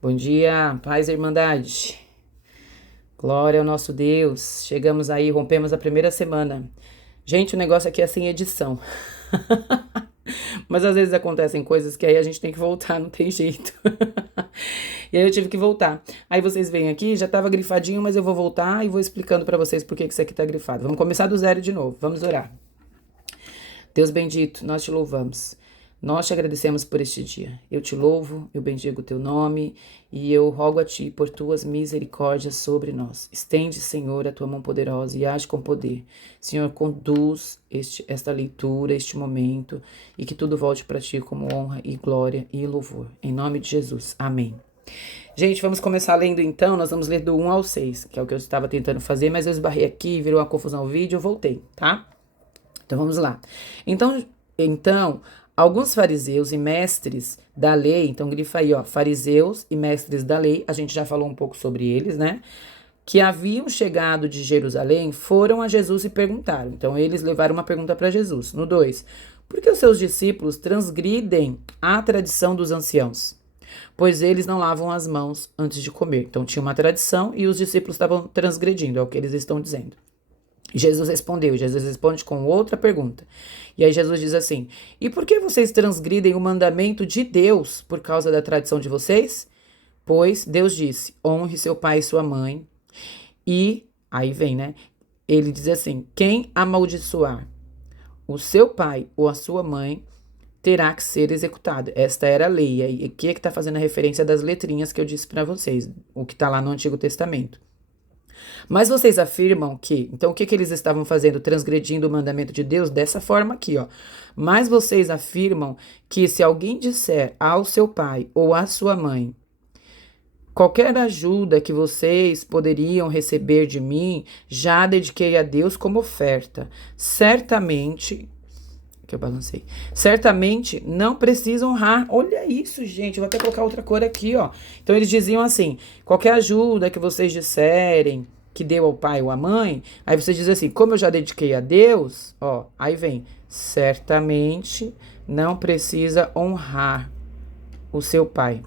Bom dia, paz e irmandade. Glória ao nosso Deus. Chegamos aí, rompemos a primeira semana. Gente, o negócio aqui é sem edição. Mas às vezes acontecem coisas que aí a gente tem que voltar, não tem jeito. E aí eu tive que voltar. Aí vocês veem aqui, já estava grifadinho, mas eu vou voltar e vou explicando para vocês por que isso aqui tá grifado. Vamos começar do zero de novo. Vamos orar. Deus bendito, nós te louvamos. Nós te agradecemos por este dia. Eu te louvo, eu bendigo o teu nome e eu rogo a ti por tuas misericórdias sobre nós. Estende, Senhor, a tua mão poderosa e age com poder. Senhor, conduz esta leitura, este momento e que tudo volte para ti como honra e glória e louvor. Em nome de Jesus. Amém. Gente, vamos começar lendo então. Nós vamos ler do 1 ao 6, que é o que eu estava tentando fazer, mas eu esbarrei aqui, virou uma confusão o vídeo, eu voltei, tá? Então vamos lá. Então, alguns fariseus e mestres da lei, então grifa aí, ó, fariseus e mestres da lei, a gente já falou um pouco sobre eles, né? Que haviam chegado de Jerusalém, foram a Jesus e perguntaram. Então eles levaram uma pergunta para Jesus. No 2, por que os seus discípulos transgridem a tradição dos anciãos? Pois eles não lavam as mãos antes de comer. Então tinha uma tradição e os discípulos estavam transgredindo, é o que eles estão dizendo. Jesus respondeu, Jesus responde com outra pergunta. E aí Jesus diz assim, e por que vocês transgridem o mandamento de Deus por causa da tradição de vocês? Pois Deus disse, honre seu pai e sua mãe. E, aí vem, né? Ele diz assim, quem amaldiçoar o seu pai ou a sua mãe terá que ser executado. Esta era a lei. E aqui é que está fazendo a referência das letrinhas que eu disse para vocês, o que está lá no Antigo Testamento. Mas vocês afirmam que, então o que eles estavam fazendo? Transgredindo o mandamento de Deus dessa forma aqui, ó. Mas vocês afirmam que se alguém disser ao seu pai ou à sua mãe, qualquer ajuda que vocês poderiam receber de mim, já dediquei a Deus como oferta. Certamente, que eu balancei, certamente não precisam honrar. Olha isso, gente, eu vou até colocar outra cor aqui, ó. Então eles diziam assim, qualquer ajuda que vocês disserem, que deu ao pai ou à mãe, aí você diz assim, como eu já dediquei a Deus, ó, aí vem, certamente não precisa honrar o seu pai.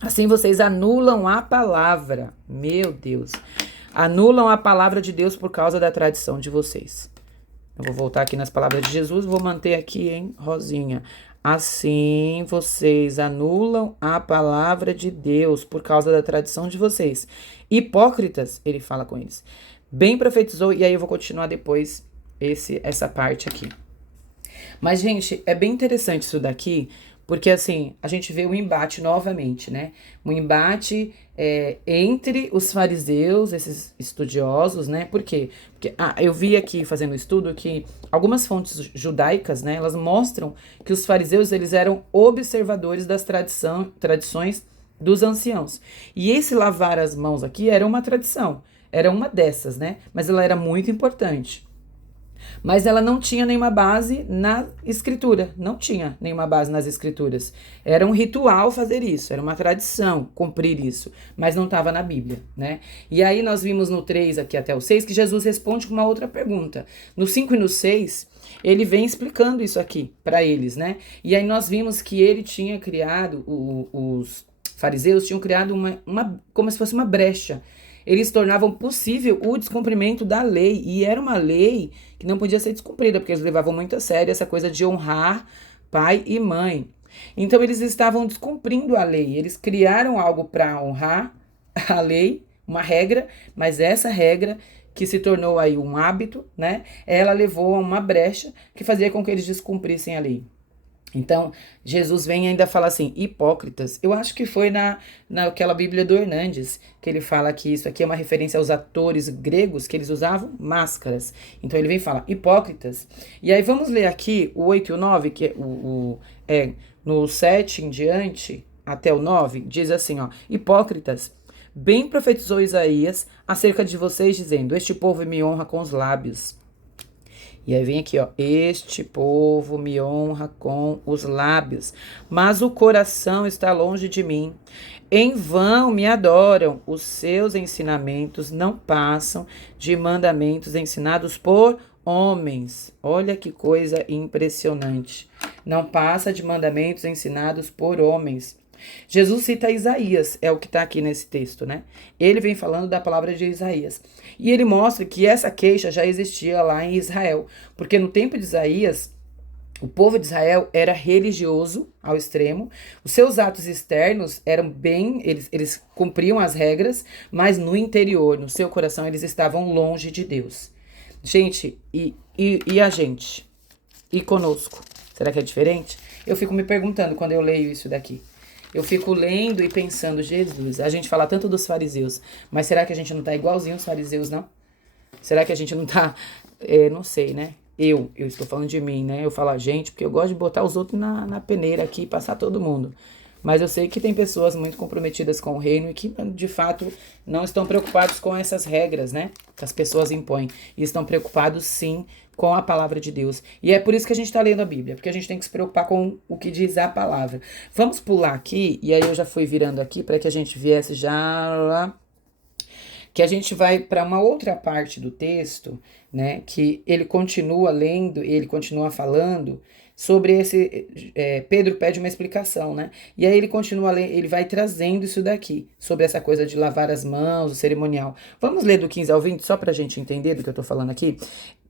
Assim vocês anulam a palavra, meu Deus, anulam a palavra de Deus por causa da tradição de vocês. Eu vou voltar aqui nas palavras de Jesus, vou manter aqui em rosinha. Assim vocês anulam a palavra de Deus por causa da tradição de vocês. Hipócritas, ele fala com eles. Bem profetizou, e aí eu vou continuar depois essa parte aqui. Mas, gente, é bem interessante isso daqui, porque assim, a gente vê o embate novamente, né? Um embate entre os fariseus, esses estudiosos, né? Por quê? Porque eu vi aqui fazendo estudo que algumas fontes judaicas, né? Elas mostram que os fariseus, eles eram observadores das tradições dos anciãos. E esse lavar as mãos aqui era uma tradição, era uma dessas, né? Mas ela era muito importante. Mas ela não tinha nenhuma base na escritura, não tinha nenhuma base nas escrituras. Era um ritual fazer isso, era uma tradição cumprir isso, mas não estava na Bíblia, né? E aí nós vimos no 3 aqui até o 6 que Jesus responde com uma outra pergunta. No 5 e no 6, ele vem explicando isso aqui para eles, né? E aí nós vimos que ele tinha criado, os fariseus tinham criado como se fosse uma brecha. Eles tornavam possível o descumprimento da lei, e era uma lei que não podia ser descumprida, porque eles levavam muito a sério essa coisa de honrar pai e mãe. Então eles estavam descumprindo a lei, eles criaram algo para honrar a lei, uma regra, mas essa regra que se tornou aí um hábito, né? Ela levou a uma brecha que fazia com que eles descumprissem a lei. Então, Jesus vem e ainda fala assim, hipócritas. Eu acho que foi naquela Bíblia do Hernandes, que ele fala que isso aqui é uma referência aos atores gregos, que eles usavam máscaras. Então, ele vem e fala, hipócritas. E aí, vamos ler aqui o 8 e o 9, que é no 7 em diante, até o 9, diz assim, ó, hipócritas, bem profetizou Isaías acerca de vocês, dizendo, este povo me honra com os lábios. E aí vem aqui, ó, este povo me honra com os lábios, mas o coração está longe de mim. Em vão me adoram, os seus ensinamentos não passam de mandamentos ensinados por homens. Olha que coisa impressionante. Não passa de mandamentos ensinados por homens. Jesus cita Isaías, é o que está aqui nesse texto, né? Ele vem falando da palavra de Isaías. E ele mostra que essa queixa já existia lá em Israel. Porque no tempo de Isaías, o povo de Israel era religioso ao extremo. Os seus atos externos eram bem, eles cumpriam as regras, mas no interior, no seu coração, eles estavam longe de Deus. Gente, e a gente? E conosco? Será que é diferente? Eu fico me perguntando quando eu leio isso daqui. Eu fico lendo e pensando, Jesus, a gente fala tanto dos fariseus, mas será que a gente não tá igualzinho os fariseus, não? Será que a gente não tá, não sei, né? Eu estou falando de mim, né? Eu falo a gente, porque eu gosto de botar os outros na peneira aqui e passar todo mundo. Mas eu sei que tem pessoas muito comprometidas com o reino e que, de fato, não estão preocupados com essas regras, né? Que as pessoas impõem. E estão preocupados, sim, com a palavra de Deus. E é por isso que a gente está lendo a Bíblia, porque a gente tem que se preocupar com o que diz a palavra. Vamos pular aqui, e aí eu já fui virando aqui para que a gente viesse já lá, que a gente vai para uma outra parte do texto, né, que ele continua lendo, ele continua falando sobre esse, Pedro pede uma explicação, né, e aí ele continua lendo, ele vai trazendo isso daqui, sobre essa coisa de lavar as mãos, o cerimonial. Vamos ler do 15 ao 20, só para a gente entender do que eu tô falando aqui?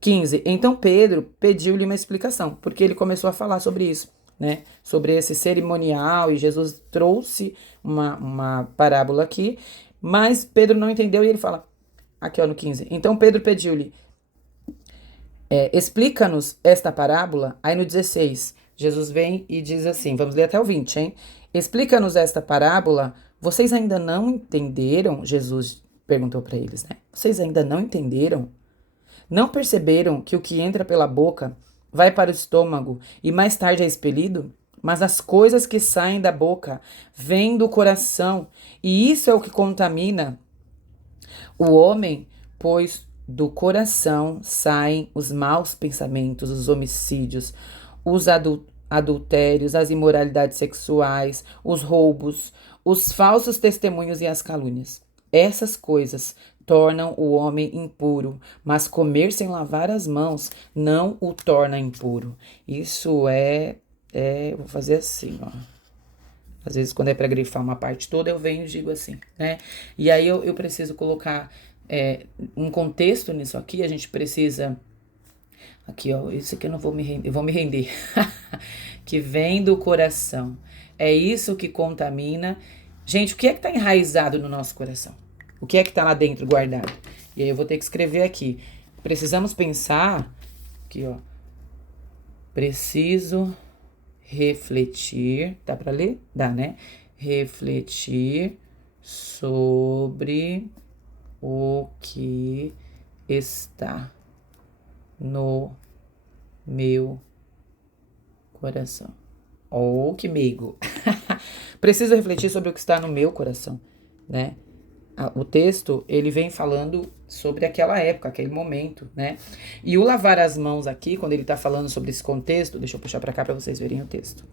15, então Pedro pediu-lhe uma explicação, porque ele começou a falar sobre isso, né, sobre esse cerimonial, e Jesus trouxe uma parábola aqui, mas Pedro não entendeu e ele fala, aqui ó, no 15. Então Pedro pediu-lhe, explica-nos esta parábola. Aí no 16, Jesus vem e diz assim, vamos ler até o 20, hein? Explica-nos esta parábola. Vocês ainda não entenderam? Jesus perguntou para eles, né? Vocês ainda não entenderam? Não perceberam que o que entra pela boca vai para o estômago e mais tarde é expelido? Mas as coisas que saem da boca vêm do coração, e isso é o que contamina o homem, pois do coração saem os maus pensamentos, os homicídios, os adultérios, as imoralidades sexuais, os roubos, os falsos testemunhos e as calúnias. Essas coisas tornam o homem impuro, mas comer sem lavar as mãos não o torna impuro. Isso eu vou fazer assim, ó. Às vezes, quando é para grifar uma parte toda, eu venho e digo assim, né? E aí eu preciso colocar um contexto nisso aqui. A gente precisa... Aqui, ó, isso aqui eu não vou me render, eu vou me render. Que vem do coração. É isso que contamina. Gente, o que é que tá enraizado no nosso coração? O que é que tá lá dentro guardado? E aí eu vou ter que escrever aqui. Precisamos pensar... Aqui, ó. Preciso... refletir, dá para ler? Dá, né? Refletir sobre o que está no meu coração. Oh, que meigo! Preciso refletir sobre o que está no meu coração, né? O texto, ele vem falando sobre aquela época, aquele momento, né? E o lavar as mãos aqui, quando ele tá falando sobre esse contexto, deixa eu puxar pra cá pra vocês verem o texto.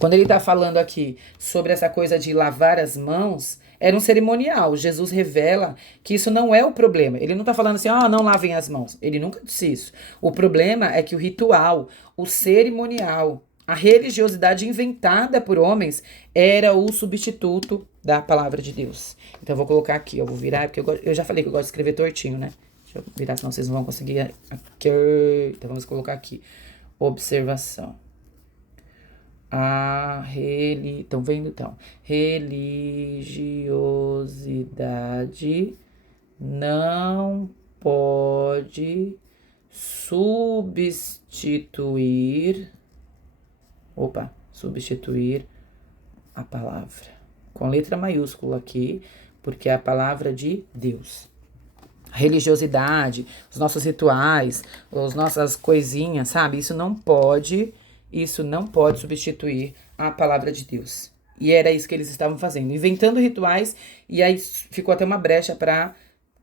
Quando ele tá falando aqui sobre essa coisa de lavar as mãos, era um cerimonial. Jesus revela que isso não é o problema. Ele não tá falando assim, não lavem as mãos. Ele nunca disse isso. O problema é que o ritual, o cerimonial, a religiosidade inventada por homens era o substituto da palavra de Deus. Então eu vou colocar aqui, eu vou virar, porque eu já falei que eu gosto de escrever tortinho, né? Deixa eu virar, senão vocês não vão conseguir. Aqui, então vamos colocar aqui. Observação. Estão vendo então? Religiosidade não pode substituir a palavra. Com letra maiúscula aqui, porque é a palavra de Deus. A religiosidade, os nossos rituais, as nossas coisinhas, sabe? Isso não pode substituir a palavra de Deus. E era isso que eles estavam fazendo, inventando rituais, e aí ficou até uma brecha para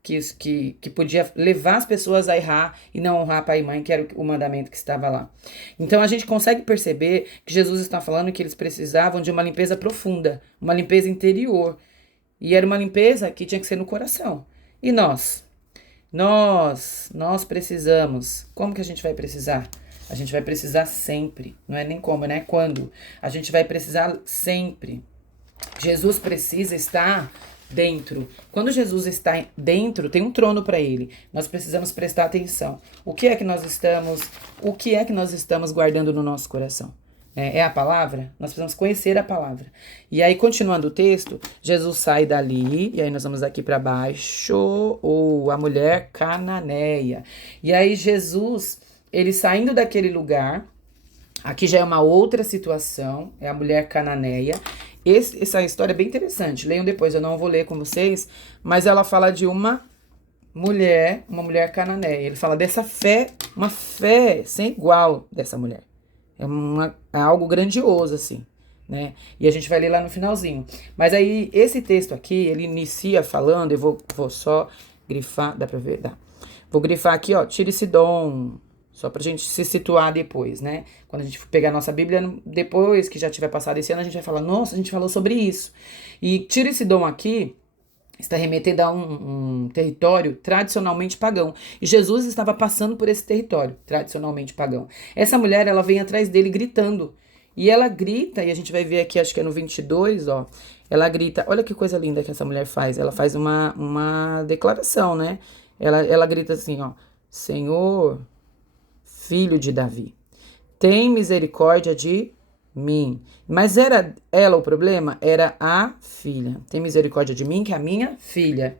que podia levar as pessoas a errar e não honrar pai e mãe, que era o mandamento que estava lá. Então a gente consegue perceber que Jesus está falando que eles precisavam de uma limpeza profunda, uma limpeza interior. E era uma limpeza que tinha que ser no coração. E nós precisamos. Como que a gente vai precisar? A gente vai precisar sempre. Não é nem como, né? Quando. A gente vai precisar sempre. Jesus precisa estar dentro. Quando Jesus está dentro, tem um trono para ele. Nós precisamos prestar atenção. O que é que nós estamos guardando no nosso coração? É a palavra? Nós precisamos conhecer a palavra. E aí, continuando o texto, Jesus sai dali, e aí nós vamos aqui para baixo, a mulher cananeia. E aí Jesus, ele saindo daquele lugar, aqui já é uma outra situação, é a mulher cananeia. Essa história é bem interessante, leiam depois, eu não vou ler com vocês, mas ela fala de uma mulher cananeia. Ele fala dessa fé, uma fé sem igual dessa mulher. É algo grandioso, assim, né? E a gente vai ler lá no finalzinho. Mas aí, esse texto aqui, ele inicia falando, eu vou só grifar, dá pra ver? Dá. Vou grifar aqui, ó, Tiro e Sidom, só pra gente se situar depois, né? Quando a gente for pegar a nossa Bíblia, depois que já tiver passado esse ano, a gente vai falar, nossa, a gente falou sobre isso. E Tiro e Sidom aqui está remetendo a um território tradicionalmente pagão. E Jesus estava passando por esse território tradicionalmente pagão. Essa mulher, ela vem atrás dele gritando. E ela grita, e a gente vai ver aqui, acho que é no 22, ó. Ela grita, olha que coisa linda que essa mulher faz. Ela faz uma declaração, né? Ela grita assim, ó. Senhor, filho de Davi, tem misericórdia de mim. Mas era ela o problema? Era a filha. Tem misericórdia de mim, que é a minha filha.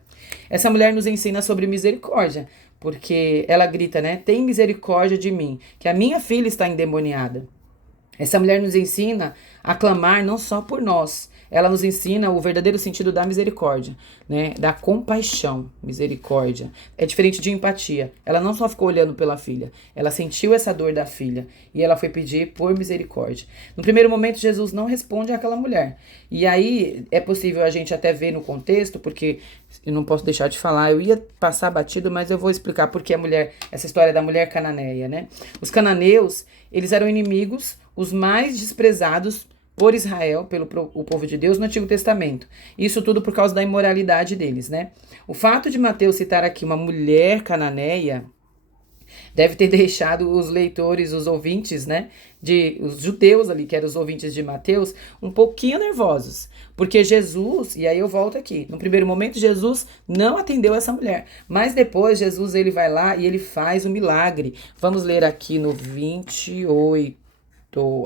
Essa mulher nos ensina sobre misericórdia, porque ela grita, né? Tem misericórdia de mim, que a minha filha está endemoniada. Essa mulher nos ensina a clamar não só por nós, ela nos ensina o verdadeiro sentido da misericórdia, né? Da compaixão, misericórdia. É diferente de empatia. Ela não só ficou olhando pela filha, ela sentiu essa dor da filha e ela foi pedir por misericórdia. No primeiro momento, Jesus não responde àquela mulher. E aí é possível a gente até ver no contexto, porque eu não posso deixar de falar, eu ia passar batido, mas eu vou explicar porque essa história da mulher cananeia, né? Os cananeus, eles eram inimigos, os mais desprezados por Israel, pelo o povo de Deus no Antigo Testamento. Isso tudo por causa da imoralidade deles, né? O fato de Mateus citar aqui uma mulher cananeia deve ter deixado os leitores, os ouvintes, né? Os judeus ali, que eram os ouvintes de Mateus, um pouquinho nervosos. Porque Jesus, e aí eu volto aqui, no primeiro momento Jesus não atendeu essa mulher. Mas depois Jesus, ele vai lá e ele faz um milagre. Vamos ler aqui no 28.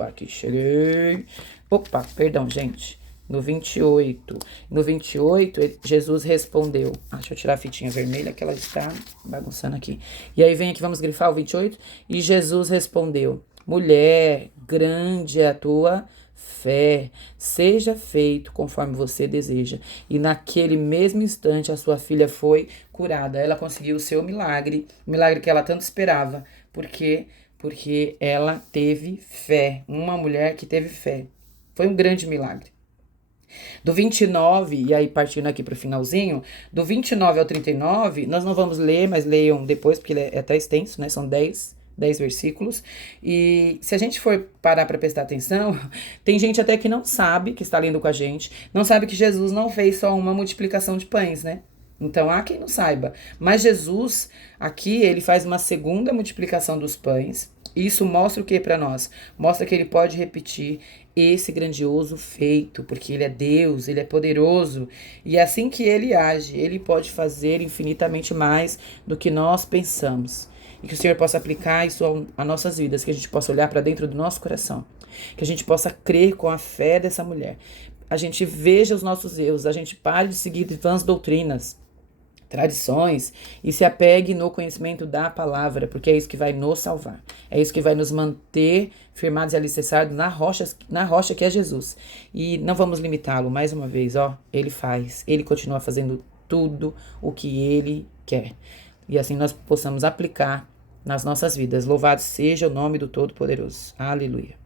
Aqui, cheguei. Opa, perdão, gente. No 28. No 28, Jesus respondeu. Deixa eu tirar a fitinha vermelha que ela está bagunçando aqui. E aí vem aqui, vamos grifar o 28. E Jesus respondeu: mulher, grande é a tua fé, seja feito conforme você deseja. E naquele mesmo instante a sua filha foi curada. Ela conseguiu o seu milagre, o milagre que ela tanto esperava. Porque ela teve fé. Uma mulher que teve fé. Foi um grande milagre. Do 29, e aí partindo aqui para o finalzinho, do 29 ao 39, nós não vamos ler, mas leiam depois, porque ele é até extenso, né? São 10 versículos. E se a gente for parar para prestar atenção, tem gente até que não sabe, que está lendo com a gente, não sabe que Jesus não fez só uma multiplicação de pães, né? Então, há quem não saiba. Mas Jesus, aqui, ele faz uma segunda multiplicação dos pães. Isso mostra o que para nós? Mostra que ele pode repetir esse grandioso feito, porque ele é Deus, ele é poderoso. E assim que ele age, ele pode fazer infinitamente mais do que nós pensamos. E que o Senhor possa aplicar isso a nossas vidas, que a gente possa olhar para dentro do nosso coração, que a gente possa crer com a fé dessa mulher. A gente veja os nossos erros, a gente pare de seguir vãs doutrinas, tradições, e se apegue no conhecimento da palavra, porque é isso que vai nos salvar, é isso que vai nos manter firmados e alicerçados na rocha que é Jesus. E não vamos limitá-lo, mais uma vez, ele faz, ele continua fazendo tudo o que ele quer, e assim nós possamos aplicar nas nossas vidas. Louvado seja o nome do Todo-Poderoso. Aleluia.